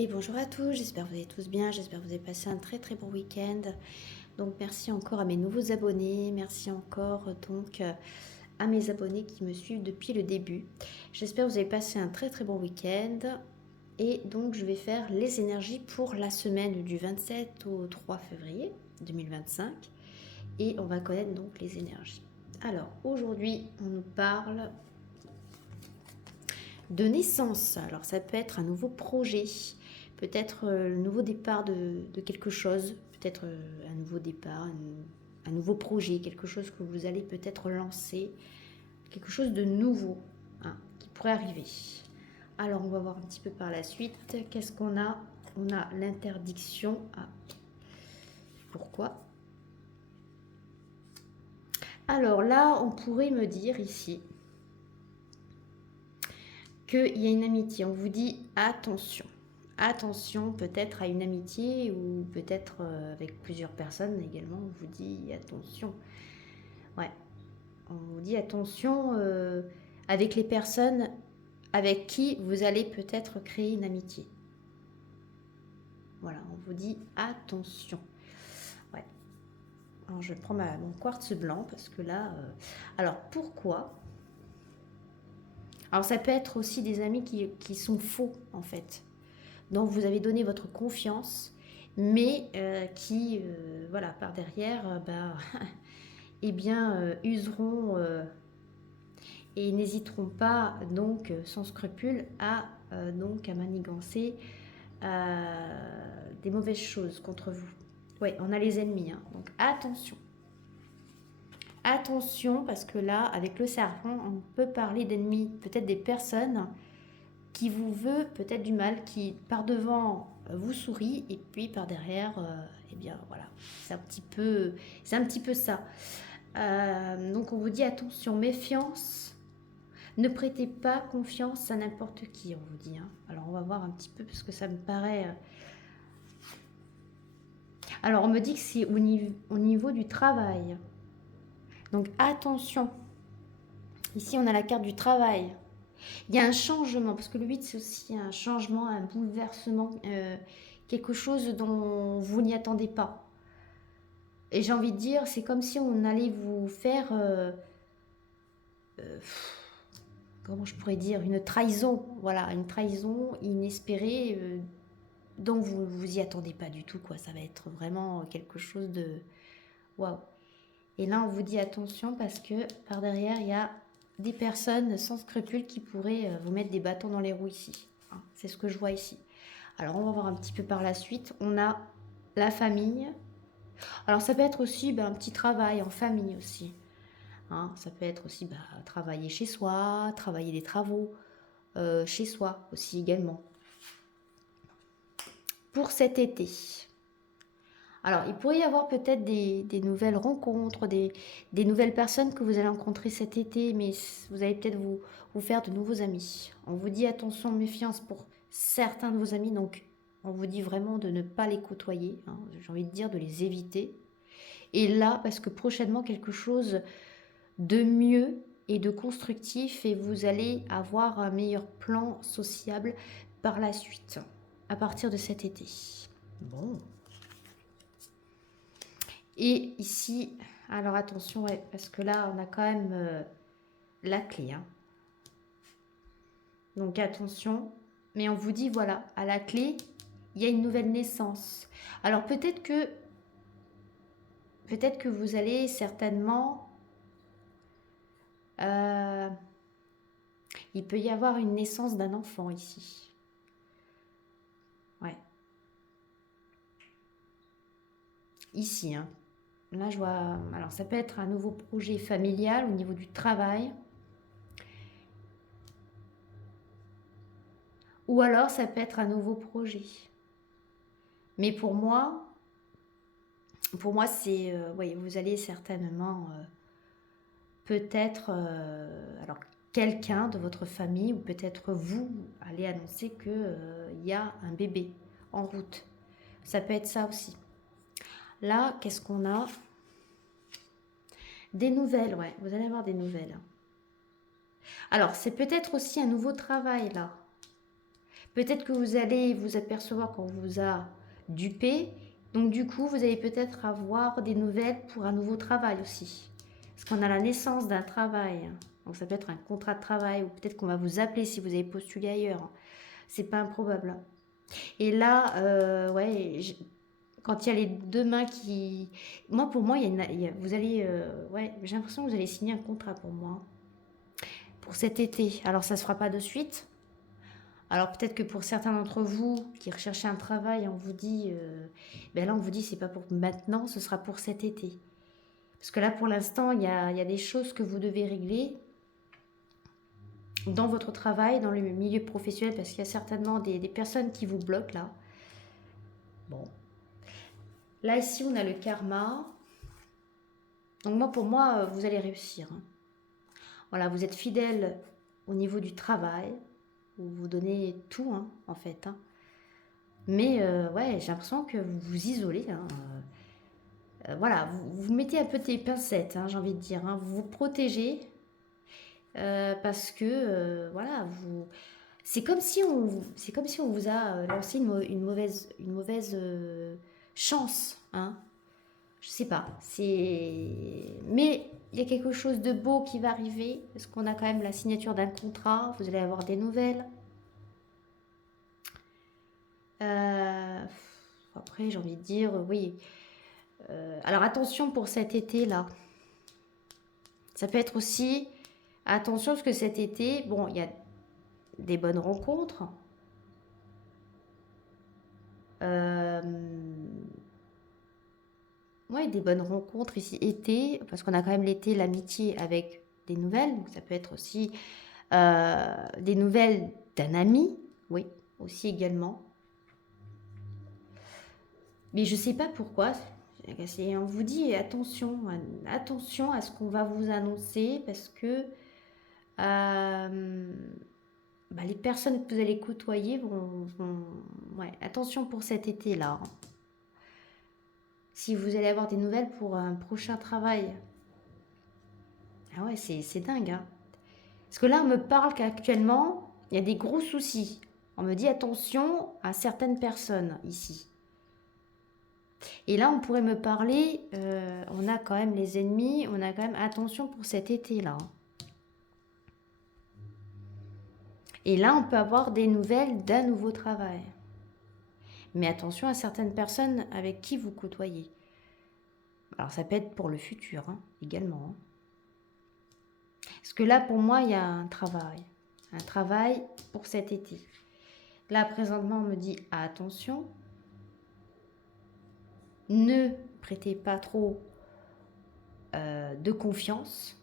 Et bonjour à tous, j'espère que vous allez tous bien, j'espère que vous avez passé un très très bon week-end. Donc merci encore à mes nouveaux abonnés, merci encore à mes abonnés qui me suivent depuis le début. J'espère que vous avez passé un très très bon week-end. Et donc je vais faire les énergies pour la semaine du 27 au 3 février 2025. Et on va connaître donc les énergies. Alors aujourd'hui on nous parle de naissance. Alors ça peut être un nouveau projet, peut-être le nouveau départ de quelque chose, peut-être un nouveau départ, un nouveau projet, quelque chose que vous allez peut-être lancer, quelque chose de nouveau qui pourrait arriver. Alors on va voir un petit peu par la suite. Qu'est-ce qu'on a? On a l'interdiction. Pourquoi? Alors là, on pourrait me dire ici qu'il y a une amitié. On vous dit attention. Attention peut-être à une amitié ou peut-être avec plusieurs personnes également. On vous dit attention. Ouais. On vous dit attention avec les personnes avec qui vous allez peut-être créer une amitié. Voilà, on vous dit attention. Ouais. Alors, je prends mon quartz blanc parce que là... Alors, pourquoi? Alors, ça peut être aussi des amis qui sont faux, en fait. Donc, vous avez donné votre confiance, mais qui, voilà, par derrière, eh bien, useront et n'hésiteront pas, donc, sans scrupule, à manigancer des mauvaises choses contre vous. Oui, on a les ennemis, hein, donc attention. Attention, parce que là, avec le serpent, on peut parler d'ennemis, peut-être des personnes qui vous veut peut-être du mal, qui par devant vous sourit et puis par derrière, eh bien voilà, c'est un petit peu ça. Donc on vous dit attention, méfiance, ne prêtez pas confiance à n'importe qui, on vous dit. Hein. Alors on va voir un petit peu parce que ça me paraît. Alors on me dit que c'est au niveau du travail. Donc attention. Ici on a la carte du travail. Il y a un changement, parce que le 8, c'est aussi un changement, un bouleversement, quelque chose dont vous n'y attendez pas. Et j'ai envie de dire, c'est comme si on allait vous faire, euh, comment je pourrais dire, une trahison. Voilà, une trahison inespérée, dont vous ne vous y attendez pas du tout, quoi. Ça va être vraiment quelque chose de... Waouh. Et là, on vous dit attention, parce que par derrière, il y a des personnes sans scrupules qui pourraient vous mettre des bâtons dans les roues ici. Hein, c'est ce que je vois ici. Alors, on va voir un petit peu par la suite. On a la famille. Alors, ça peut être aussi un petit travail en famille aussi. Hein, ça peut être aussi travailler chez soi, travailler des travaux chez soi aussi également. Pour cet été. Alors, il pourrait y avoir peut-être des nouvelles rencontres, des nouvelles personnes que vous allez rencontrer cet été, mais vous allez peut-être vous faire de nouveaux amis. On vous dit attention, méfiance pour certains de vos amis, donc on vous dit vraiment de ne pas les côtoyer, hein, j'ai envie de dire de les éviter. Et là, parce que prochainement, quelque chose de mieux et de constructif, et vous allez avoir un meilleur plan sociable par la suite, à partir de cet été. Bon. Et ici, alors attention, ouais, parce que là, on a quand même la clé. Hein. Donc attention, mais on vous dit, voilà, à la clé, il y a une nouvelle naissance. Alors peut-être que vous allez certainement... il peut y avoir une naissance d'un enfant ici. Ouais. Ici, hein. Là, je vois... Alors, ça peut être un nouveau projet familial au niveau du travail. Ou alors, ça peut être un nouveau projet. Mais pour moi, c'est... oui, vous allez certainement... peut-être... alors, quelqu'un de votre famille ou peut-être vous allez annoncer qu'il y a un bébé en route. Ça peut être ça aussi. Là, qu'est-ce qu'on a? Des nouvelles, ouais. Vous allez avoir des nouvelles. Alors, c'est peut-être aussi un nouveau travail, là. Peut-être que vous allez vous apercevoir qu'on vous a dupé. Donc du coup, vous allez peut-être avoir des nouvelles pour un nouveau travail aussi. Parce qu'on a la naissance d'un travail. Donc ça peut être un contrat de travail ou peut-être qu'on va vous appeler si vous avez postulé ailleurs. C'est pas improbable. Et là, ouais, quand il y a les deux mains qui... Moi, pour moi, vous allez... ouais, j'ai l'impression que vous allez signer un contrat pour moi. Pour cet été. Alors ça se fera pas de suite. Alors peut-être que pour certains d'entre vous qui recherchez un travail, on vous dit, ben là on vous dit c'est pas pour maintenant, ce sera pour cet été. Parce que là pour l'instant il y a des choses que vous devez régler dans votre travail, dans le milieu professionnel, parce qu'il y a certainement des personnes qui vous bloquent là. Bon. Là ici on a le karma. Donc moi pour moi vous allez réussir. Hein. Voilà, vous êtes fidèle au niveau du travail. Vous donnez tout hein, en fait. Hein. Mais ouais, j'ai l'impression que vous vous isolez. Hein. Voilà, vous mettez un peu des pincettes, hein, j'ai envie de dire. Hein. Vous vous protégez parce que voilà, c'est comme si on vous a lancé une mauvaise chance. Hein. Je sais pas. Mais il y a quelque chose de beau qui va arriver parce qu'on a quand même la signature d'un contrat. Vous allez avoir des nouvelles. Après, j'ai envie de dire, oui. Alors attention pour cet été-là. Ça peut être aussi, attention parce que cet été, bon, il y a des bonnes rencontres. Ouais, des bonnes rencontres ici été, parce qu'on a quand même l'été, l'amitié avec des nouvelles. Donc ça peut être aussi des nouvelles d'un ami, oui, aussi également. Mais je sais pas pourquoi. On vous dit attention, attention à ce qu'on va vous annoncer parce que bah, les personnes que vous allez côtoyer ouais, attention pour cet été-là. Si vous allez avoir des nouvelles pour un prochain travail. Ah ouais, c'est dingue. Hein. Parce que là, on me parle qu'actuellement, il y a des gros soucis. On me dit attention à certaines personnes ici. Et là, on pourrait me parler, on a quand même les ennemis, on a quand même attention pour cet été-là. Et là, on peut avoir des nouvelles d'un nouveau travail. Mais attention à certaines personnes avec qui vous côtoyez. Alors ça peut être pour le futur hein, également. Hein. Parce que là, pour moi, il y a un travail. Un travail pour cet été. Là, présentement, on me dit attention. Ne prêtez pas trop de confiance.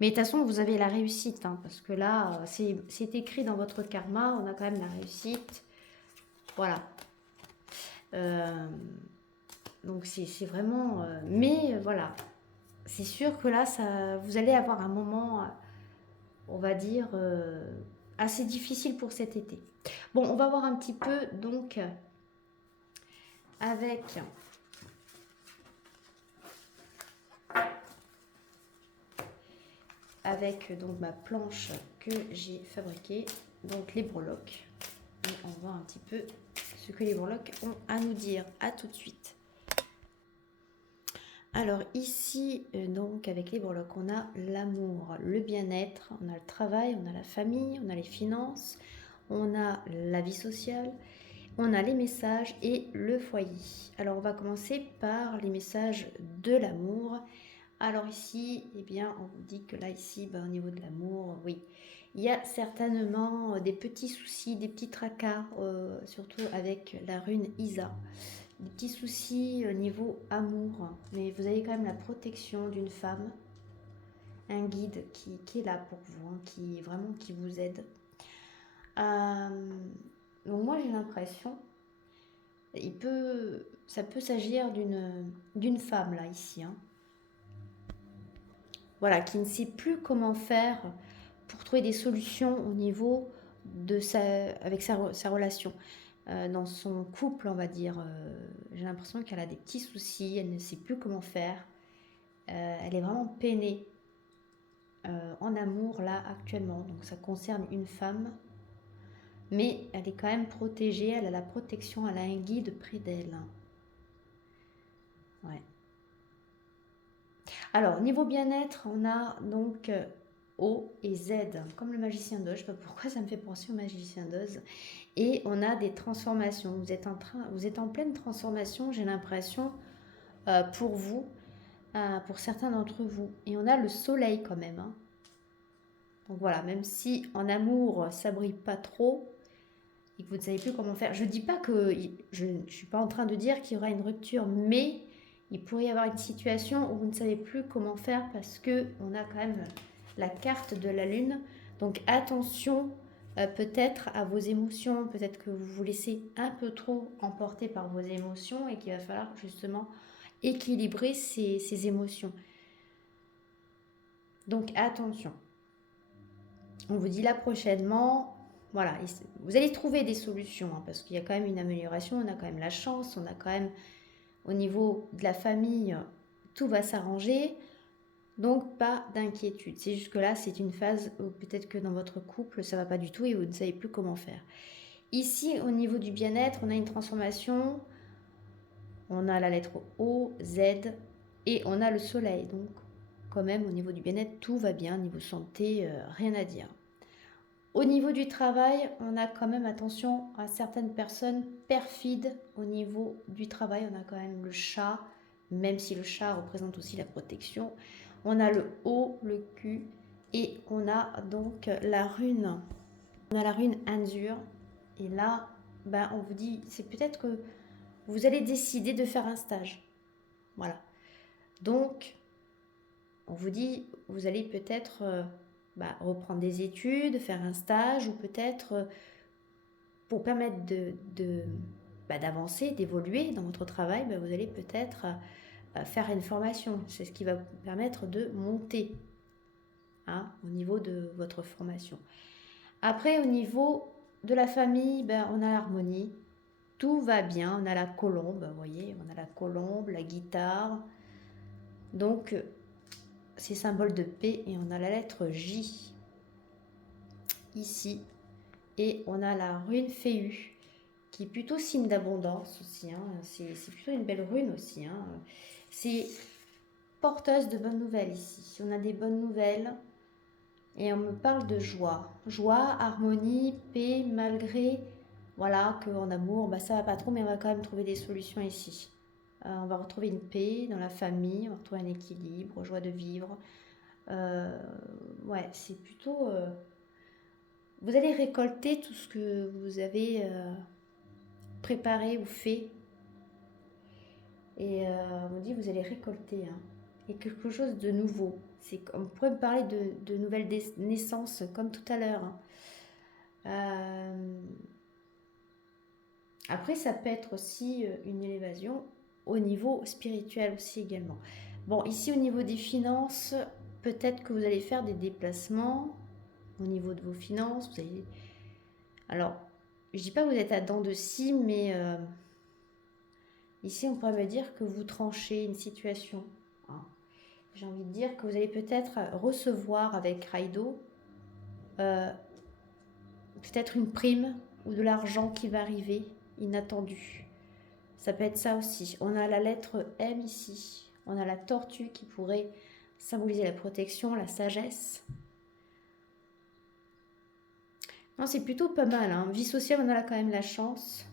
Mais de toute façon, vous avez la réussite. Hein, parce que là, c'est écrit dans votre karma. On a quand même la réussite. Voilà. Donc c'est vraiment... mais voilà. C'est sûr que là, vous allez avoir un moment, on va dire, assez difficile pour cet été. Bon, on va voir un petit peu, donc, avec donc, ma planche que j'ai fabriquée, donc les breloques. Et on va voir un petit peu ce que les breloques ont à nous dire. À tout de suite. Alors ici, donc avec les breloques, on a l'amour, le bien-être, on a le travail, on a la famille, on a les finances, on a la vie sociale, on a les messages et le foyer. Alors on va commencer par les messages de l'amour. Alors ici, eh bien, on vous dit que là, ici, au niveau de l'amour, oui, il y a certainement des petits soucis, des petits tracas, surtout avec la rune Isa. Des petits soucis au niveau amour, mais vous avez quand même la protection d'une femme, un guide qui est là pour vous, hein, qui vous aide. Donc moi j'ai l'impression, ça peut s'agir d'une femme là ici, hein. Voilà, qui ne sait plus comment faire pour trouver des solutions au niveau de avec sa relation. Dans son couple, on va dire, j'ai l'impression qu'elle a des petits soucis, elle ne sait plus comment faire. Elle est vraiment peinée en amour là actuellement. Donc ça concerne une femme. mais elle est quand même protégée, elle a la protection, elle a un guide près d'elle. Ouais. Alors, niveau bien-être, on a donc O et Z, comme le magicien d'Oz. Je ne sais pas pourquoi ça me fait penser au magicien d'Oz. Et on a des transformations. Vous êtes en pleine transformation, j'ai l'impression, pour vous, pour certains d'entre vous. Et on a le soleil quand même. Hein. Donc voilà, même si en amour, ça brille pas trop et que vous ne savez plus comment faire. Je dis pas que je ne suis pas en train de dire qu'il y aura une rupture, mais il pourrait y avoir une situation où vous ne savez plus comment faire parce que on a quand même la carte de la lune. Donc attention peut-être à vos émotions, peut-être que vous vous laissez un peu trop emporter par vos émotions et qu'il va falloir justement équilibrer ces émotions. Donc attention. On vous dit là prochainement, voilà, vous allez trouver des solutions hein, parce qu'il y a quand même une amélioration, on a quand même la chance, on a quand même au niveau de la famille, tout va s'arranger. Donc pas d'inquiétude. C'est juste que là, c'est une phase où peut-être que dans votre couple, ça va pas du tout et vous ne savez plus comment faire. Ici, au niveau du bien-être, on a une transformation. On a la lettre O, Z et on a le soleil. Donc quand même, au niveau du bien-être, tout va bien. Niveau santé, rien à dire. Au niveau du travail, on a quand même attention à certaines personnes perfides au niveau du travail. On a quand même le chat, même si le chat représente aussi la protection. On a le O, le Q et on a donc la rune. On a la rune Anzur. Et là, ben, on vous dit, c'est peut-être que vous allez décider de faire un stage. Voilà. Donc, on vous dit, vous allez peut-être reprendre des études, faire un stage ou peut-être pour permettre d'avancer, d'évoluer dans votre travail, vous allez peut-être faire une formation. C'est ce qui va vous permettre de monter hein, au niveau de votre formation. Après, au niveau de la famille, on a l'harmonie. Tout va bien. On a la colombe, vous voyez, on a la colombe, la guitare. Donc, c'est symbole de paix et on a la lettre J ici. Et on a la rune Féu qui est plutôt signe d'abondance aussi. Hein. C'est plutôt une belle rune aussi. Hein. C'est porteuse de bonnes nouvelles ici. On a des bonnes nouvelles et on me parle de joie. Joie, harmonie, paix, malgré voilà qu'en amour, ça va pas trop, mais on va quand même trouver des solutions ici. On va retrouver une paix dans la famille, on va retrouver un équilibre, joie de vivre. Ouais, c'est plutôt... vous allez récolter tout ce que vous avez préparé ou fait. Et on me dit vous allez récolter. Hein. Et quelque chose de nouveau. On pourrait me parler de nouvelles naissances comme tout à l'heure. Hein. Après, ça peut être aussi une élévation au niveau spirituel aussi également. Bon, ici au niveau des finances, peut-être que vous allez faire des déplacements au niveau de vos finances. Vous allez... Alors, je dis pas que vous êtes à dents de scie, mais ici on pourrait me dire que vous tranchez une situation. Hein. J'ai envie de dire que vous allez peut-être recevoir avec Raido peut-être une prime ou de l'argent qui va arriver inattendu. Ça peut être ça aussi. On a la lettre M ici. On a la tortue qui pourrait symboliser la protection, la sagesse. Non, c'est plutôt pas mal. Hein. Vie sociale, on a là quand même la chance.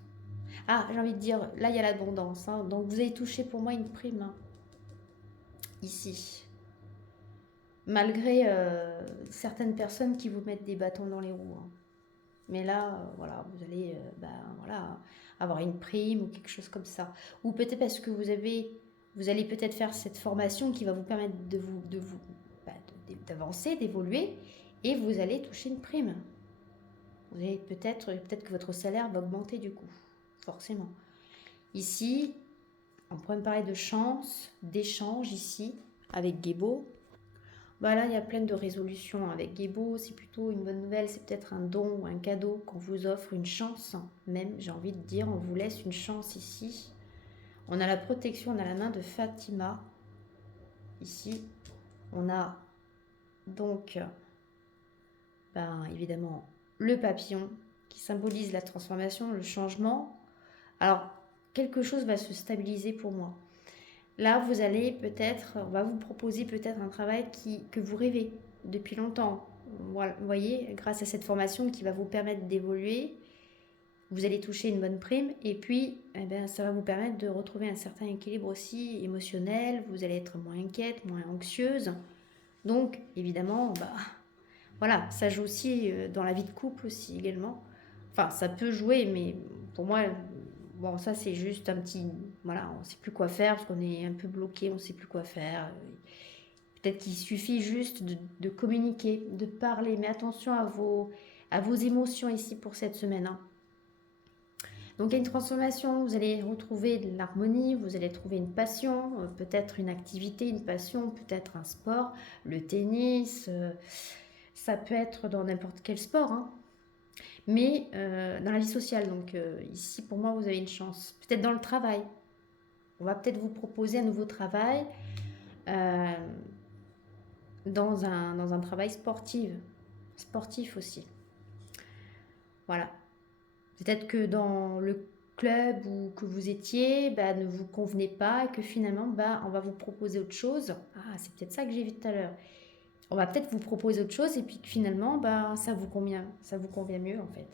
Ah, j'ai envie de dire, là, il y a l'abondance. Hein. Donc, vous avez touché pour moi une prime. Hein. Ici. Malgré certaines personnes qui vous mettent des bâtons dans les roues. Hein. Mais là, voilà, vous allez voilà, avoir une prime ou quelque chose comme ça. Ou peut-être parce que vous allez peut-être faire cette formation qui va vous permettre d'avancer, d'évoluer, et vous allez toucher une prime. Vous allez peut-être que votre salaire va augmenter du coup, forcément. Ici, on pourrait me parler de chance, d'échange ici, avec Gébo. Là, il y a plein de résolutions avec Gébo, c'est plutôt une bonne nouvelle, c'est peut-être un don ou un cadeau qu'on vous offre, une chance, même, j'ai envie de dire, on vous laisse une chance ici. On a la protection, on a la main de Fatima, ici. On a donc, évidemment, le papillon qui symbolise la transformation, le changement. Alors, quelque chose va se stabiliser pour moi. Là, vous allez peut-être, on va vous proposer peut-être un travail que vous rêvez depuis longtemps. Voilà, vous voyez, grâce à cette formation qui va vous permettre d'évoluer, vous allez toucher une bonne prime et puis eh bien, ça va vous permettre de retrouver un certain équilibre aussi émotionnel. Vous allez être moins inquiète, moins anxieuse. Donc, évidemment, voilà, ça joue aussi dans la vie de couple aussi également. Enfin, ça peut jouer, mais pour moi, bon, ça c'est juste un petit... Voilà, on ne sait plus quoi faire parce qu'on est un peu bloqué, on ne sait plus quoi faire. Peut-être qu'il suffit juste de communiquer, de parler. Mais attention à vos émotions ici pour cette semaine. Hein. Donc il y a une transformation, vous allez retrouver de l'harmonie, vous allez trouver une passion, peut-être une activité, une passion, peut-être un sport, le tennis, ça peut être dans n'importe quel sport, hein. Mais dans la vie sociale. Donc ici pour moi vous avez une chance. Peut-être dans le travail, on va peut-être vous proposer un nouveau travail euh, dans un travail sportif aussi. Voilà. Peut-être que dans le club où que vous étiez ne vous convenait pas et que finalement on va vous proposer autre chose. Ah, c'est peut-être ça que j'ai vu tout à l'heure. On va peut-être vous proposer autre chose et puis que finalement ça vous convient mieux en fait.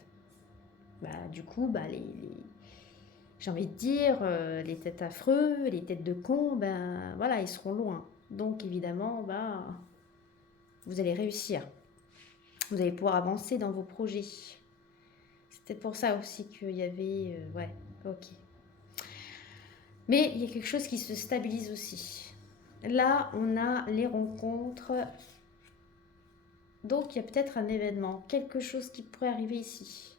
Du coup, j'ai envie de dire, les têtes affreux, les têtes de con, voilà, ils seront loin. Donc évidemment, vous allez réussir. Vous allez pouvoir avancer dans vos projets. C'est peut-être pour ça aussi qu'il y avait... ouais, ok. Mais il y a quelque chose qui se stabilise aussi. Là, on a les rencontres. Donc, il y a peut-être un événement, quelque chose qui pourrait arriver ici.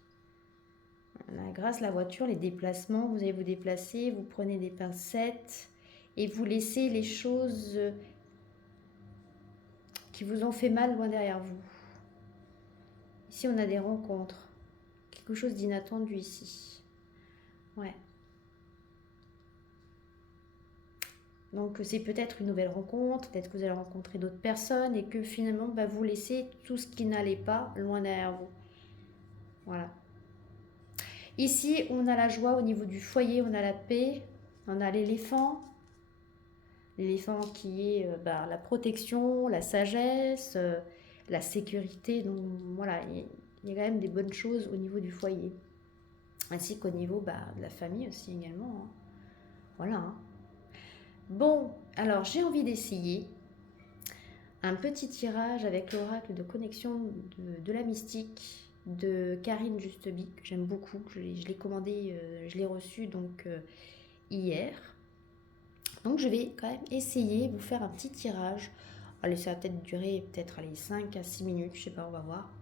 Grâce à la voiture, les déplacements, vous allez vous déplacer, vous prenez des pincettes et vous laissez les choses qui vous ont fait mal loin derrière vous. Ici, on a des rencontres. Quelque chose d'inattendu ici. Ouais. Donc, c'est peut-être une nouvelle rencontre, peut-être que vous allez rencontrer d'autres personnes et que finalement, vous laissez tout ce qui n'allait pas loin derrière vous. Voilà. Ici, on a la joie au niveau du foyer, on a la paix, on a l'éléphant. L'éléphant qui est la protection, la sagesse, la sécurité. Donc voilà, il y a quand même des bonnes choses au niveau du foyer. Ainsi qu'au niveau de la famille aussi également. Hein. Voilà. Hein. Bon, alors j'ai envie d'essayer un petit tirage avec l'oracle de connexion de la mystique de Karine Justeby, que j'aime beaucoup. Je l'ai commandé, je l'ai reçu donc hier. Donc je vais quand même essayer de vous faire un petit tirage. Allez, ça va peut-être durer 5 à 6 minutes, je sais pas, on va voir.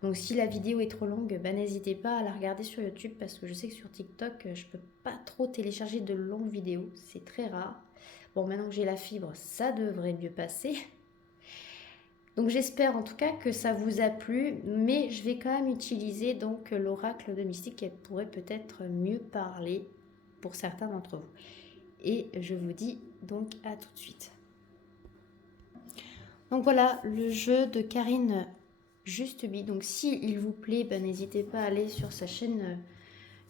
Donc si la vidéo est trop longue, n'hésitez pas à la regarder sur YouTube parce que je sais que sur TikTok, je peux pas trop télécharger de longues vidéos, c'est très rare. Bon, maintenant que j'ai la fibre, ça devrait mieux passer. Donc j'espère en tout cas que ça vous a plu, mais je vais quand même utiliser donc l'oracle de Mystique qui pourrait peut-être mieux parler pour certains d'entre vous. Et je vous dis donc à tout de suite. Donc voilà le jeu de Karine Justeby. Donc si il vous plaît, n'hésitez pas à aller sur sa chaîne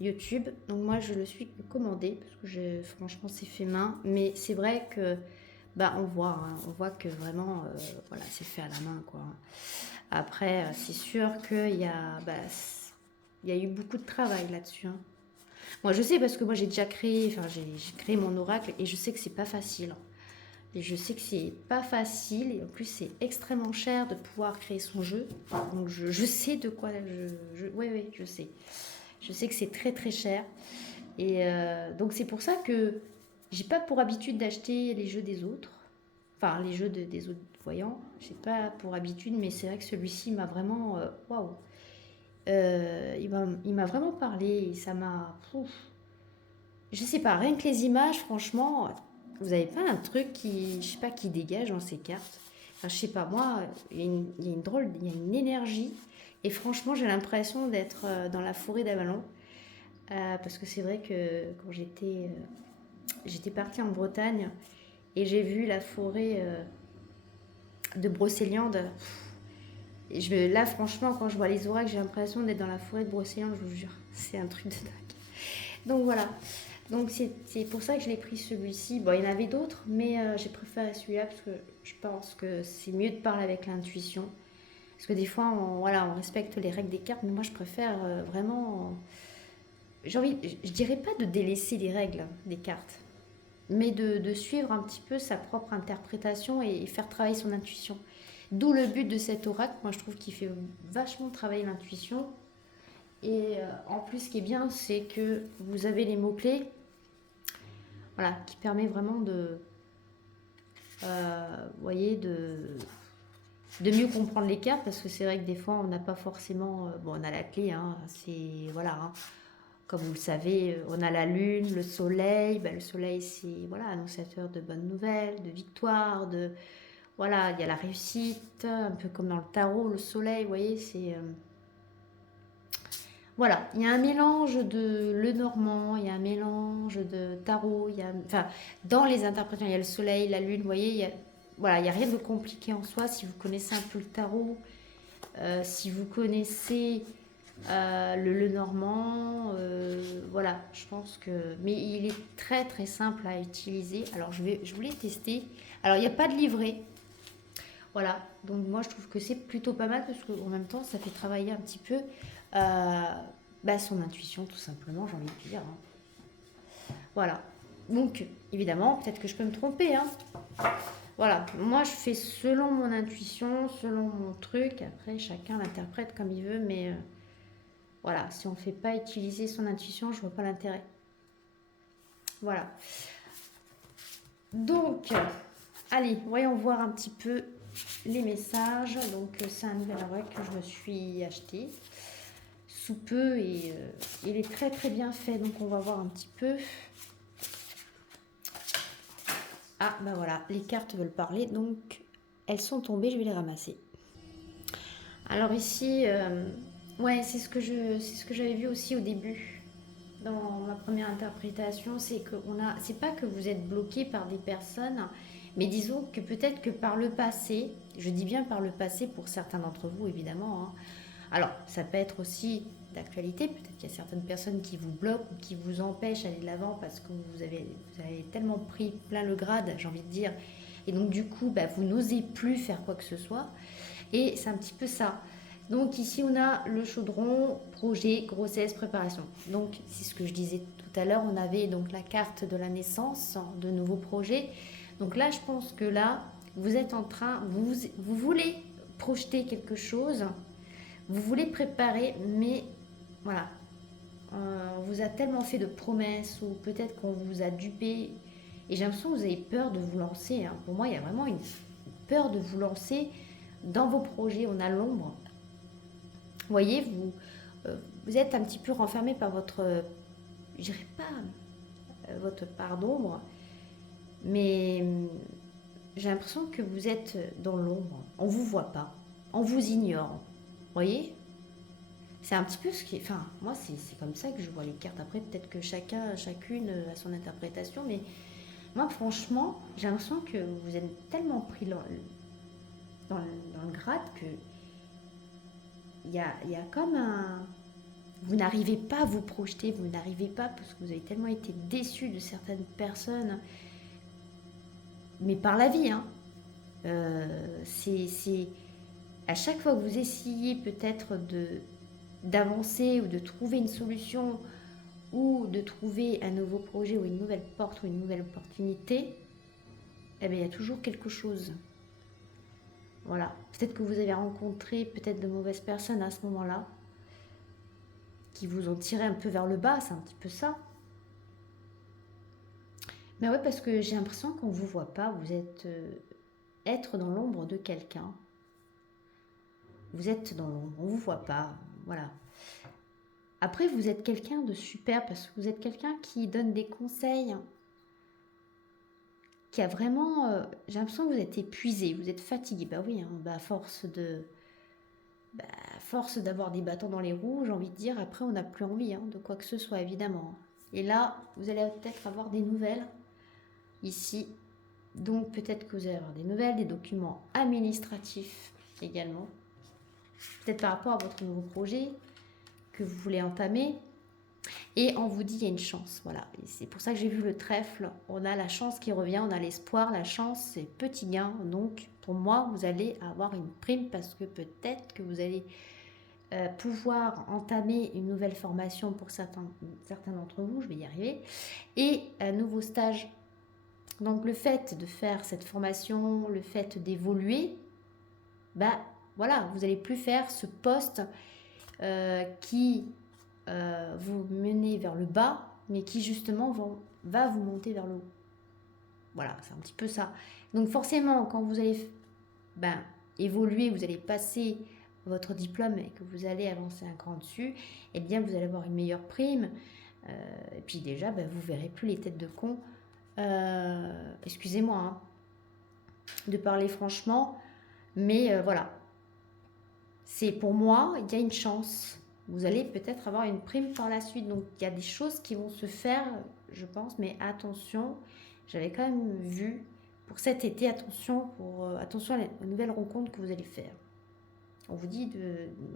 YouTube. Donc moi je le suis commandé parce que franchement c'est fait main, mais c'est vrai que on voit que vraiment voilà, c'est fait à la main quoi. Après c'est sûr qu'il y a il y a eu beaucoup de travail là-dessus. Hein. Moi je sais parce que moi j'ai déjà créé, j'ai créé mon oracle et je sais que c'est pas facile. Et je sais que c'est pas facile et en plus c'est extrêmement cher de pouvoir créer son jeu. Donc je sais de quoi oui, je sais. Je sais que c'est très très cher. Et donc c'est pour ça que j'ai pas pour habitude d'acheter les jeux des autres. Enfin les jeux des autres voyants. J'ai pas pour habitude, mais c'est vrai que celui-ci m'a vraiment... waouh. Il m'a vraiment parlé et ça m'a... Je sais pas, rien que les images, franchement... Vous n'avez pas un truc qui, je sais pas, qui dégage dans ces cartes. Enfin, je sais pas, moi, il y a une énergie. Et franchement, j'ai l'impression d'être dans la forêt d'Avalon. Parce que c'est vrai que quand j'étais partie en Bretagne et j'ai vu la forêt de Brocéliande. Là, franchement, quand je vois les oracles, j'ai l'impression d'être dans la forêt de Brocéliande, je vous jure. C'est un truc de dingue. Donc voilà. Donc c'est pour ça que je l'ai pris celui-ci. Bon, il y en avait d'autres, mais j'ai préféré celui-là parce que je pense que c'est mieux de parler avec l'intuition. Parce que des fois, voilà, on respecte les règles des cartes, mais moi je préfère vraiment. J'ai envie, je dirais pas de délaisser les règles des cartes, mais de suivre un petit peu sa propre interprétation et faire travailler son intuition. D'où le but de cet oracle, moi je trouve qu'il fait vachement travailler l'intuition. Et en plus, ce qui est bien, c'est que vous avez les mots-clés, voilà, qui permet vraiment de, vous voyez, de mieux comprendre les cartes, parce que c'est vrai que des fois, on n'a pas forcément, bon, on a la clé, hein, c'est, voilà, hein, comme vous le savez, on a la lune, le soleil. Ben, le soleil, c'est voilà, annonciateur de bonnes nouvelles, de victoire, de voilà, il y a la réussite, un peu comme dans le tarot, le soleil, vous voyez, c'est voilà, il y a un mélange de Lenormand, il y a un mélange de tarot, il y a enfin dans les interprétations, il y a le soleil, la lune, vous voyez, voilà, il y a rien de compliqué en soi si vous connaissez un peu le tarot, si vous connaissez le Lenormand, voilà, je pense que. Mais il est très très simple à utiliser. Alors je voulais tester. Alors il n'y a pas de livret. Voilà, donc moi je trouve que c'est plutôt pas mal parce qu'en même temps ça fait travailler un petit peu son intuition tout simplement, j'ai envie de dire, hein. Voilà, donc évidemment peut-être que je peux me tromper, hein. Voilà, moi je fais selon mon intuition, selon mon truc, après chacun l'interprète comme il veut, mais voilà, si on ne fait pas utiliser son intuition, je vois pas l'intérêt. Voilà. Donc, allez, voyons voir un petit peu les messages. Donc, c'est un nouvel oracle que je me suis acheté sous peu et il est très très bien fait. Donc, on va voir un petit peu. Ah, ben voilà, les cartes veulent parler. Donc, elles sont tombées, je vais les ramasser. Alors ici, ouais, c'est ce que j'avais vu aussi au début. Dans ma première interprétation, c'est pas que vous êtes bloqué par des personnes, mais disons que peut-être que par le passé, je dis bien par le passé pour certains d'entre vous évidemment, hein. Alors ça peut être aussi d'actualité, peut-être qu'il y a certaines personnes qui vous bloquent ou qui vous empêchent d'aller de l'avant parce que vous avez tellement pris plein le grade, j'ai envie de dire, et donc du coup vous n'osez plus faire quoi que ce soit, et c'est un petit peu ça. Donc ici on a le chaudron, projet, grossesse, préparation. Donc c'est ce que je disais tout à l'heure, on avait donc la carte de la naissance, de nouveaux projets. Donc là je pense que là vous êtes en train, vous voulez projeter quelque chose, vous voulez préparer, mais voilà, on vous a tellement fait de promesses ou peut-être qu'on vous a dupé et j'ai l'impression que vous avez peur de vous lancer, hein. Pour moi il y a vraiment une peur de vous lancer dans vos projets, on a l'ombre. Vous voyez, vous êtes un petit peu renfermé par votre, je dirais pas votre part d'ombre, mais j'ai l'impression que vous êtes dans l'ombre. On ne vous voit pas, on vous ignore. Vous voyez, c'est un petit peu ce qui est. Enfin, moi, c'est comme ça que je vois les cartes. Après, peut-être que chacune a son interprétation, mais moi, franchement, j'ai l'impression que vous êtes tellement pris dans le grade que il y a comme un. Vous n'arrivez pas à vous projeter, vous n'arrivez pas parce que vous avez tellement été déçu de certaines personnes, mais par la vie, hein. C'est à chaque fois que vous essayez peut-être d'avancer ou de trouver une solution ou de trouver un nouveau projet ou une nouvelle porte ou une nouvelle opportunité, eh bien, il y a toujours quelque chose. Voilà. Peut-être que vous avez rencontré peut-être de mauvaises personnes à ce moment-là qui vous ont tiré un peu vers le bas, c'est un petit peu ça. Mais ouais, parce que j'ai l'impression qu'on ne vous voit pas, vous êtes être dans l'ombre de quelqu'un. Vous êtes dans l'ombre, on ne vous voit pas, voilà. Après, vous êtes quelqu'un de super parce que vous êtes quelqu'un qui donne des conseils, qui a vraiment... j'ai l'impression que vous êtes épuisé, vous êtes fatigué. Bah oui, hein, à force d'avoir des bâtons dans les roues, j'ai envie de dire, après on n'a plus envie de quoi que ce soit, évidemment. Et là, vous allez peut-être avoir des nouvelles ici. Donc peut-être que vous allez avoir des nouvelles, des documents administratifs également. peut-être par rapport à votre nouveau projet que vous voulez entamer. Et on vous dit, il y a une chance, voilà. C'est pour ça que j'ai vu le trèfle. On a la chance qui revient, on a l'espoir, la chance, c'est petit gain. Donc, pour moi, vous allez avoir une prime parce que peut-être que vous allez pouvoir entamer une nouvelle formation pour certains d'entre vous, je vais y arriver, et un nouveau stage. Donc, le fait de faire cette formation, le fait d'évoluer, bah voilà, vous n'allez plus faire ce poste qui vous mener vers le bas, mais qui justement va vous monter vers le haut. Voilà, c'est un petit peu ça. Donc forcément, quand vous allez évoluer, vous allez passer votre diplôme et que vous allez avancer un cran dessus, eh bien vous allez avoir une meilleure prime. Et puis déjà, vous verrez plus les têtes de con. Excusez-moi hein, de parler franchement, mais voilà. C'est pour moi, il y a une chance. Vous allez peut-être avoir une prime par la suite. Donc, il y a des choses qui vont se faire, je pense. Mais attention, j'avais quand même vu pour cet été, attention aux nouvelles rencontres que vous allez faire. On vous dit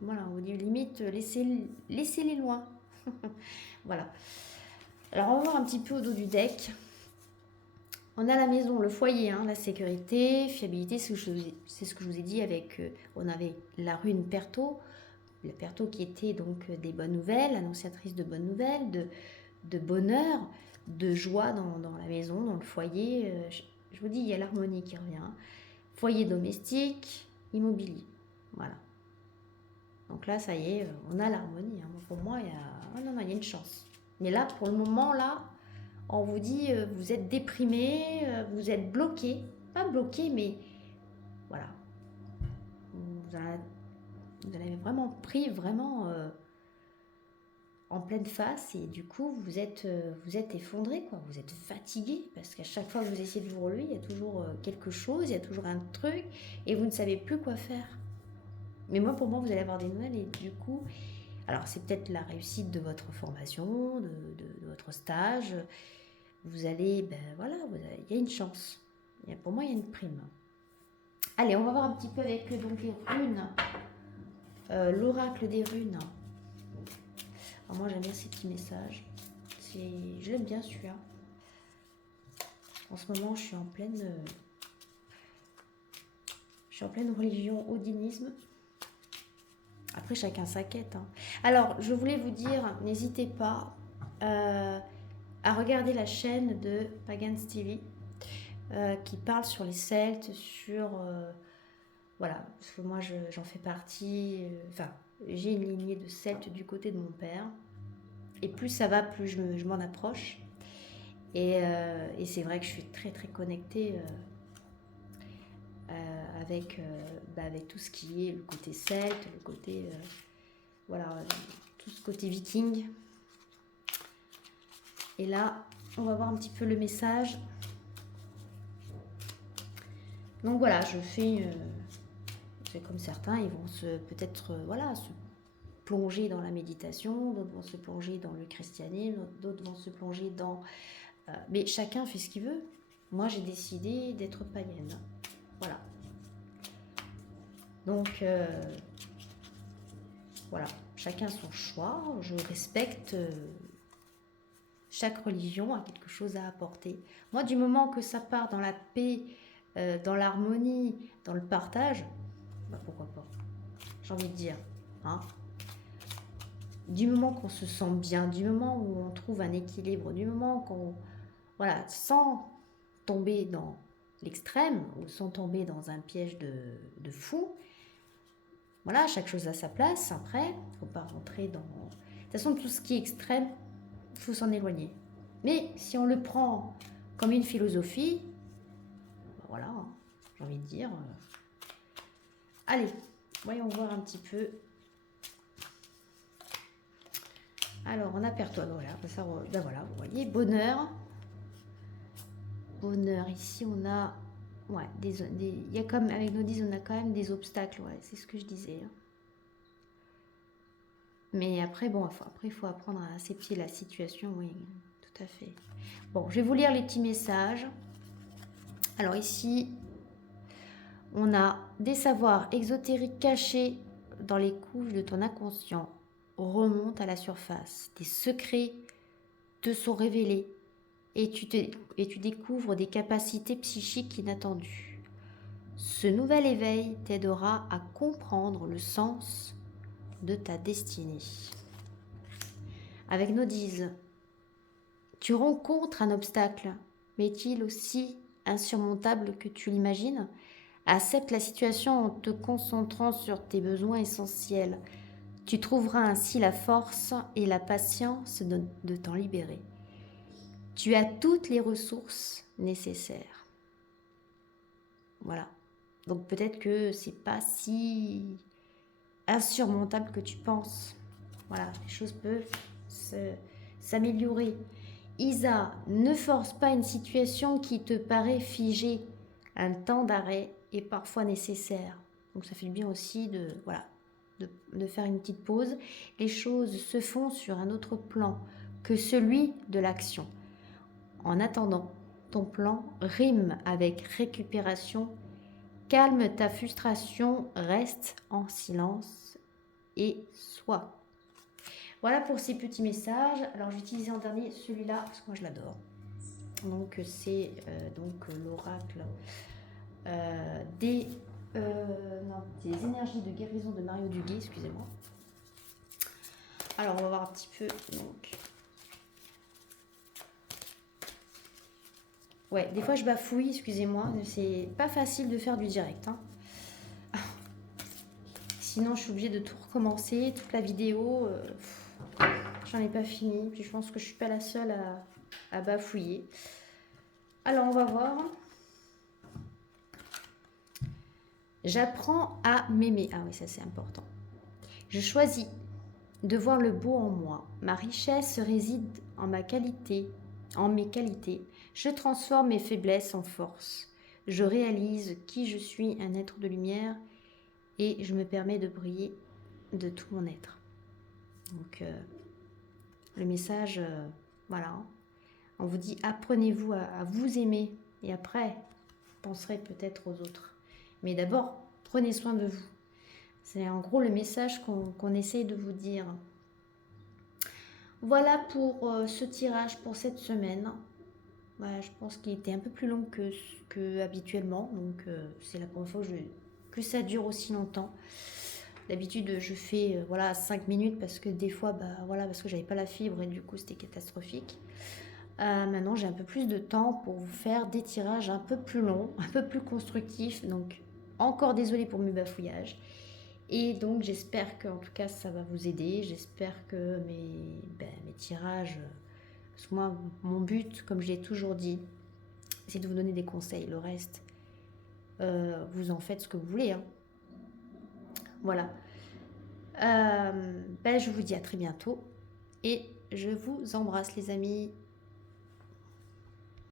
on vous dit limite, laissez-les loin. Voilà. Alors, on va voir un petit peu au dos du deck. On a la maison, le foyer, hein, la sécurité, fiabilité, c'est ce que je vous ai dit avec, on avait la rune Perto, la Perto qui était donc des bonnes nouvelles, annonciatrice de bonnes nouvelles, de bonheur, de joie dans la maison, dans le foyer. Je vous dis, il y a l'harmonie qui revient. Foyer domestique, immobilier, voilà. Donc là, ça y est, on a l'harmonie. Hein. Pour moi, il y a une chance. Mais là, pour le moment, là, on vous dit, vous êtes déprimé, vous êtes bloqué. Pas bloqué, mais voilà. Vous en avez vraiment pris en pleine face. Et du coup, vous êtes effondré, quoi. Vous êtes fatigué. Parce qu'à chaque fois que vous essayez de vous relever, il y a toujours quelque chose, il y a toujours un truc. Et vous ne savez plus quoi faire. Mais pour moi, vous allez avoir des nouvelles. Et du coup, alors c'est peut-être la réussite de votre formation, de votre stage. Vous allez, il y a une chance. Pour moi, il y a une prime. Allez, on va voir un petit peu avec donc les runes. L'oracle des runes. Alors moi, j'aime bien ces petits messages. Je l'aime bien celui-là. En ce moment, je suis en pleine religion, odinisme. Après, chacun sa quête. Hein. Alors, je voulais vous dire, n'hésitez pas à regarder la chaîne de Pagans TV qui parle sur les Celtes, sur... voilà, parce que moi j'en fais partie, j'ai une lignée de Celtes du côté de mon père, et plus ça va, plus je m'en approche, et c'est vrai que je suis très très connectée avec tout ce qui est le côté celte, le côté... tout ce côté viking. Et là, on va voir un petit peu le message. Donc voilà, je fais... c'est comme certains, ils vont peut-être se plonger dans la méditation, d'autres vont se plonger dans le christianisme, d'autres vont se plonger dans... mais chacun fait ce qu'il veut. Moi, j'ai décidé d'être païenne. Voilà. Donc, voilà, chacun son choix. Je respecte... chaque religion a quelque chose à apporter. Moi, du moment que ça part dans la paix, dans l'harmonie, dans le partage, pourquoi pas, j'ai envie de dire. Hein, du moment qu'on se sent bien, du moment où on trouve un équilibre, du moment qu'on... Voilà, sans tomber dans l'extrême ou sans tomber dans un piège de fou. Voilà, chaque chose a sa place. Après, il ne faut pas rentrer dans... De toute façon, tout ce qui est extrême, il faut s'en éloigner. Mais si on le prend comme une philosophie, voilà, j'ai envie de dire... Allez, voyons voir un petit peu. Alors, on a Perto, voilà, voilà, vous voyez, bonheur. Bonheur, ici on a... Ouais, il y a comme, avec nos 10, on a quand même des obstacles, ouais, c'est ce que je disais. Mais après, il faut apprendre à accepter la situation, oui, tout à fait. Bon, je vais vous lire les petits messages. Alors ici, on a des savoirs exotériques cachés dans les couches de ton inconscient remontent à la surface. Des secrets te sont révélés et tu découvres des capacités psychiques inattendues. Ce nouvel éveil t'aidera à comprendre le sens de ta destinée. Avec nos 10, tu rencontres un obstacle, mais est-il aussi insurmontable que tu l'imagines? Accepte la situation en te concentrant sur tes besoins essentiels. Tu trouveras ainsi la force et la patience de t'en libérer. Tu as toutes les ressources nécessaires. Voilà. Donc peut-être que c'est pas si insurmontable que tu penses. Voilà, les choses peuvent s'améliorer. Isa, ne force pas une situation qui te paraît figée. Un temps d'arrêt est parfois nécessaire. Donc ça fait du bien aussi de faire une petite pause. Les choses se font sur un autre plan que celui de l'action. En attendant, ton plan rime avec récupération. Calme ta frustration, reste en silence et sois. Voilà pour ces petits messages. Alors, je vais utiliser en dernier celui-là, parce que moi, je l'adore. Donc, c'est l'oracle des énergies de guérison de Mario Duguay, excusez-moi. Alors, on va voir un petit peu. Donc, ouais, des fois, je bafouille, excusez-moi. C'est pas facile de faire du direct. Hein. Sinon, je suis obligée de tout recommencer, toute la vidéo. J'en ai pas fini. Puis je pense que je suis pas la seule à bafouiller. Alors, on va voir. J'apprends à m'aimer. Ah oui, ça c'est important. Je choisis de voir le beau en moi. Ma richesse réside en mes qualités. Je transforme mes faiblesses en force. Je réalise qui je suis, un être de lumière, et je me permets de briller de tout mon être. Donc, le message, voilà. On vous dit, apprenez-vous à vous aimer, et après, vous penserez peut-être aux autres. Mais d'abord, prenez soin de vous. C'est en gros le message qu'on essaye de vous dire. Voilà pour ce tirage pour cette semaine. Voilà, je pense qu'il était un peu plus long que habituellement. Donc, c'est la première fois que ça dure aussi longtemps. D'habitude, je fais 5 minutes parce que des fois, parce que j'avais pas la fibre et du coup, c'était catastrophique. Maintenant, j'ai un peu plus de temps pour vous faire des tirages un peu plus longs, un peu plus constructifs. Donc, encore désolée pour mes bafouillages. Et donc, j'espère que, en tout cas, ça va vous aider. J'espère que mes tirages... Parce que moi, mon but, comme je l'ai toujours dit, c'est de vous donner des conseils. Le reste, vous en faites ce que vous voulez. Hein. Voilà. Je vous dis à très bientôt. Et je vous embrasse, les amis.